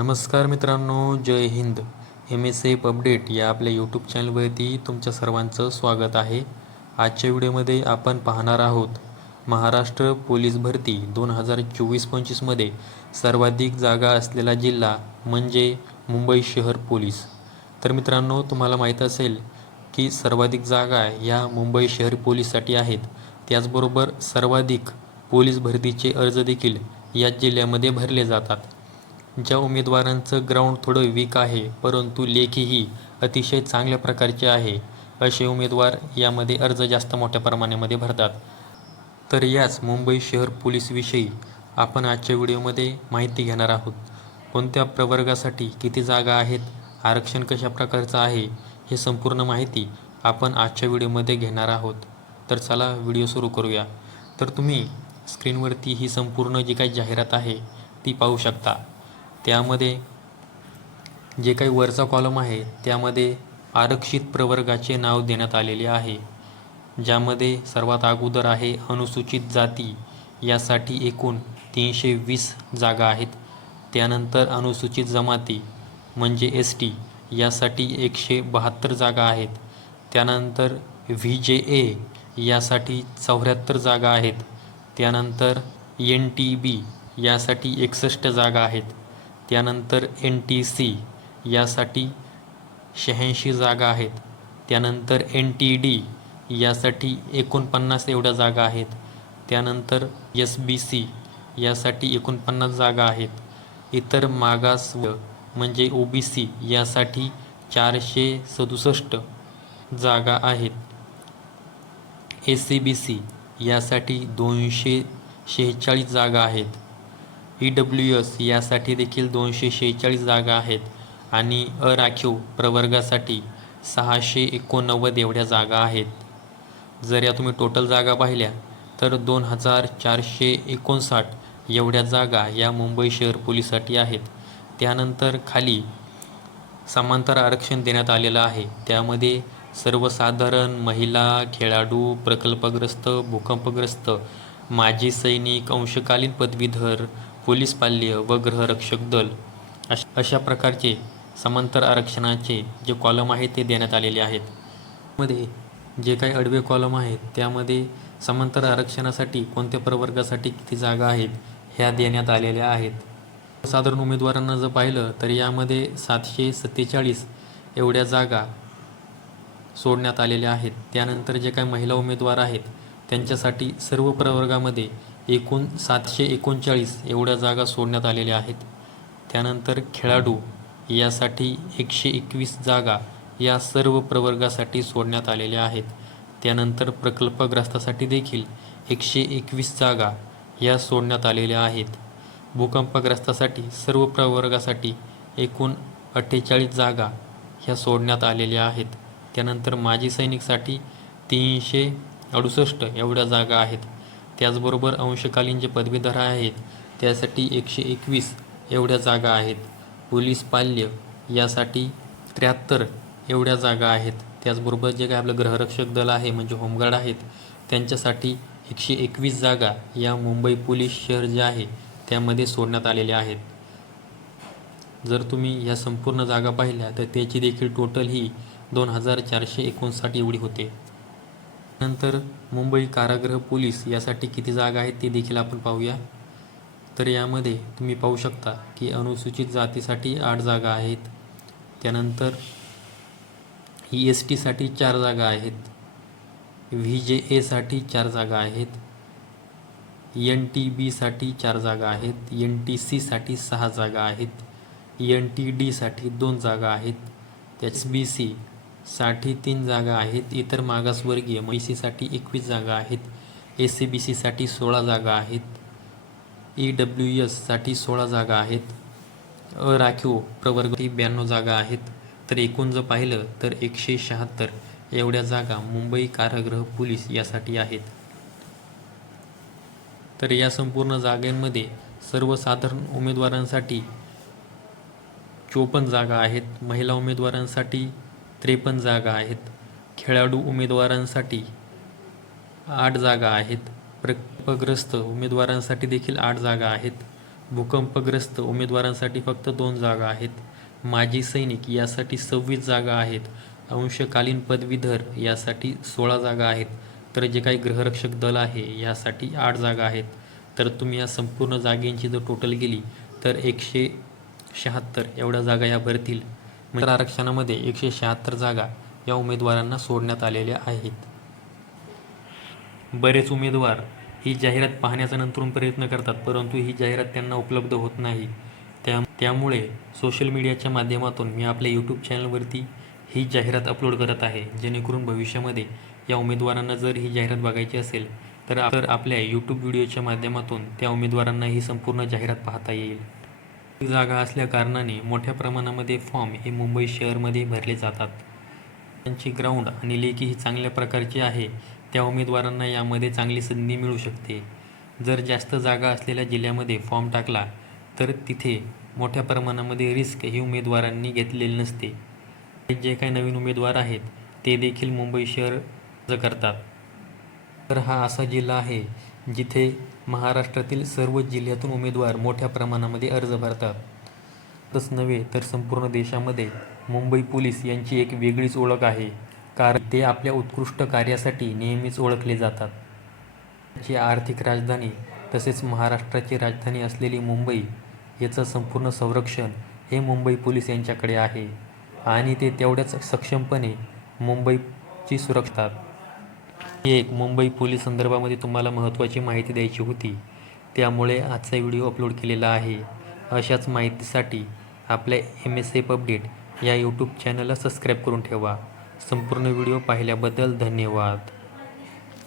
नमस्कार मित्रांनो जय Hind. M S F update या आपल्या यूट्यूब चॅनलवरती तुमच्या सर्वांचं स्वागत आहे. आजच्या व्हिडिओमध्ये आपण पाहणार आहोत महाराष्ट्र पोलीस भरती दोन हजार चोवीस पंचवीसमध्ये सर्वाधिक जागा असलेला जिल्हा म्हणजे मुंबई शहर पोलीस. तर मित्रांनो तुम्हाला माहीत असेल की सर्वाधिक जागा ह्या मुंबई शहर पोलीससाठी आहेत. त्याचबरोबर सर्वाधिक पोलीस भरतीचे अर्ज देखील याच जिल्ह्यामध्ये भरले जातात. ज्या उमेदवारांचं ग्राउंड थोडं वीक आहे परंतु लेखीही अतिशय चांगल्या प्रकारचे आहे असे उमेदवार यामध्ये अर्ज जास्त मोठ्या प्रमाणामध्ये भरतात. तर याच मुंबई शहर पोलीसविषयी आपण आजच्या व्हिडिओमध्ये माहिती घेणार आहोत. कोणत्या प्रवर्गासाठी किती जागा आहेत आरक्षण कशा प्रकारचं आहे हे संपूर्ण माहिती आपण आजच्या व्हिडिओमध्ये घेणार आहोत. तर चला व्हिडिओ सुरू करूया. तर तुम्ही स्क्रीनवरती ही संपूर्ण जी काही जाहिरात आहे ती पाहू शकता. त्यामध्ये जे काही वरचा कॉलम आहे त्यामध्ये आरक्षित प्रवर्गाचे नाव देण्यात आलेले आहे ज्यामध्ये सर्वात अगोदर आहे अनुसूचित जाती. यासाठी एकूण तीनशे वीस जागा आहेत. त्यानंतर अनुसूचित जमाती म्हणजे एस टी यासाठी एकशे बहात्तर जागा आहेत. त्यानंतर व्ही जे ए यासाठी चौऱ्याहत्तर जागा आहेत. त्यानंतर एन टी बी यासाठी एकसष्ट जागा आहेत. त्यानंतर एन टी सी यासाठी शहाऐंशी जागा आहेत. त्यानंतर एन टी डी यासाठी एकोणपन्नास एवढ्या जागा आहेत. त्यानंतर एस बी सी यासाठी एकोणपन्नास जागा आहेत. इतर मागास व म्हणजे ओ बी सी यासाठी चारशे सदुसष्ट जागा आहेत. ए सी बी सी यासाठी दोनशे शेहेचाळीस जागा आहेत. ई डब्ल्यू एस यासाठी देखील दोनशे शेहेचाळीस जागा आहेत आणि अराखीव प्रवर्गासाठी सहाशे एकोणनव्वद एवढ्या जागा आहेत. जर या तुम्ही टोटल जागा पाहिल्या तर दोन हजार चारशे एकोणसाठ एवढ्या जागा या मुंबई शहर पोलीससाठी आहेत. त्यानंतर खाली समांतर आरक्षण देण्यात आलेलं आहे. त्यामध्ये सर्वसाधारण महिला खेळाडू प्रकल्पग्रस्त भूकंपग्रस्त माजी सैनिक अंशकालीन पदवीधर पोलीस पाल्य व गृहरक्षक दल अश अशा प्रकारचे समांतर आरक्षणाचे जे कॉलम आहेत ते देण्यात आलेले आहेत. मध्ये जे काही अडवे कॉलम आहेत त्यामध्ये समांतर आरक्षणासाठी कोणत्या प्रवर्गासाठी किती जागा आहेत ह्या देण्यात आलेल्या आहेत. साधारण उमेदवारांना जर पाहिलं तर यामध्ये सातशे सत्तेचाळीस एवढ्या जागा सोडण्यात आलेल्या आहेत. त्यानंतर जे काही महिला उमेदवार आहेत त्यांच्यासाठी सर्व प्रवर्गामध्ये एकूण सातशे एकोणचाळीस एवढ्या जागा सोडण्यात आलेल्या आहेत. त्यानंतर खेळाडू यासाठी एकशे एकवीस जागा या सर्व प्रवर्गासाठी सोडण्यात आलेल्या आहेत. त्यानंतर प्रकल्पग्रस्तासाठी देखील एकशे एकवीस जागा या सोडण्यात आलेल्या आहेत. भूकंपग्रस्तासाठी सर्व प्रवर्गासाठी एकूण अठ्ठेचाळीस जागा ह्या सोडण्यात आलेल्या आहेत. त्यानंतर माजी सैनिकसाठी तीनशे अडुसष्ट एवढ्या जागा आहेत. त्याचबरोबर अंशकालीन जे पदवीधर आहेत त्यासाठी एकशे एकवीस एवढ्या जागा आहेत. पोलीस पाल्य यासाठी त्र्याहत्तर एवढ्या जागा आहेत. त्याचबरोबर जे काय आपलं गृहरक्षक दल आहे म्हणजे होमगार्ड आहेत त्यांच्यासाठी एकशे एकवीस जागा या मुंबई पोलीस शहर जे आहे त्यामध्ये सोडण्यात आलेल्या आहेत. जर तुम्ही या संपूर्ण जागा पाहिल्या तर त्याची देखील टोटल ही दोन हजार चारशे एकोणसाठ एवढी होते. नंतर मुंबई कारागृह पोलीस यासाठी किती जागा आहेत ते देखील आपण पाहूया. तर यामध्ये तुम्ही पाहू शकता की अनुसूचित जातीसाठी आठ जागा आहेत. त्यानंतर ई एस टीसाठी चार जागा आहेत. व्ही जे एसाठी चार जागा आहेत. एन टी बीसाठी चार जागा आहेत. एन टी सीसाठी सहा जागा आहेत. एन टी डीसाठी दोन जागा आहेत. एच बी सी साठी तीन जागा आहेत. इतर मागासवर्गीय मैसीसाठी एकवीस जागा आहेत. ए सी बी सीसाठी सोळा जागा आहेत. ई डब्ल्यू एससाठी सोळा जागा आहेत. अराखीव प्रवर्गासाठी ब्याण्णव जागा आहेत. तर एकूण जर पाहिलं तर एकशे शहात्तर एवढ्या जागा मुंबई कारागृह पोलीस यासाठी आहेत. तर या संपूर्ण जागांमध्ये सर्वसाधारण उमेदवारांसाठी चोपन्न जागा आहेत. महिला उमेदवारांसाठी त्रेपन्न जागा आहेत. खेळाडू उमेदवारांसाठी आठ जागा आहेत. प्रकल्पग्रस्त उमेदवारांसाठी देखील आठ जागा आहेत. भूकंपग्रस्त उमेदवारांसाठी फक्त दोन जागा आहेत. माजी सैनिक यासाठी सव्वीस जागा आहेत. अंशकालीन पदवीधर यासाठी सोळा जागा आहेत. तर जे काही गृहरक्षक दल आहे यासाठी आठ जागा आहेत. तर तुम्ही या संपूर्ण जागेंची जर टोटल गेली तर एकशे शहात्तर एवढ्या जागा या भरतील. मित्र आरक्षणामध्ये एकशे शहात्तर जागा या उमेदवारांना सोडण्यात आलेल्या आहेत. बरेच उमेदवार ही जाहिरात पाहण्याचा नंतरून प्रयत्न करतात परंतु ही जाहिरात त्यांना उपलब्ध होत नाही. त्या त्यामुळे सोशल मीडियाच्या माध्यमातून मी आपल्या यूट्यूब चॅनलवरती ही जाहिरात अपलोड करत आहे. जेणेकरून भविष्यामध्ये या उमेदवारांना जर ही जाहिरात बघायची असेल तर आपल्या यूट्यूब व्हिडिओच्या माध्यमातून त्या उमेदवारांना ही संपूर्ण जाहिरात पाहता येईल. जागा असल्या कारणाने मोठ्या प्रमाणामध्ये फॉर्म हे मुंबई शहरमध्ये भरले जातात. त्यांची ग्राउंड आणि लेखी ही चांगल्या प्रकारची आहे त्या उमेदवारांना यामध्ये चांगली संधी मिळू शकते. जर जास्त जागा असलेल्या जिल्ह्यामध्ये फॉर्म टाकला तर तिथे मोठ्या प्रमाणामध्ये रिस्क ही उमेदवारांनी घेतलेली नसते. जे काही नवीन उमेदवार आहेत ते देखील मुंबई शहर करतात. तर हा असा जिल्हा आहे जिथे महाराष्ट्रातील सर्व जिल्ह्यातून उमेदवार मोठ्या प्रमाणामध्ये अर्ज भरतात. तस नव्हे तर संपूर्ण देशामध्ये मुंबई पोलीस यांची एक वेगळीच ओळख आहे कारण ते आपल्या उत्कृष्ट कार्यासाठी नेहमीच ओळखले जातात. त्याची आर्थिक राजधानी तसेच महाराष्ट्राची राजधानी असलेली मुंबई याचं संपूर्ण संरक्षण हे मुंबई पोलीस यांच्याकडे आहे आणि ते तेवढ्याच सक्षमपणे मुंबईची सुरक्षतात एक मुंबई पोलीस संदर्भामध्ये तुम्हाला महत्त्वाची माहिती द्यायची होती. त्यामुळे आजचा व्हिडिओ अपलोड केलेला आहे. अशाच माहितीसाठी आपल्या एम एस एफ अपडेट या यूट्यूब चॅनलला सबस्क्राईब करून ठेवा. संपूर्ण व्हिडिओ पाहिल्याबद्दल धन्यवाद.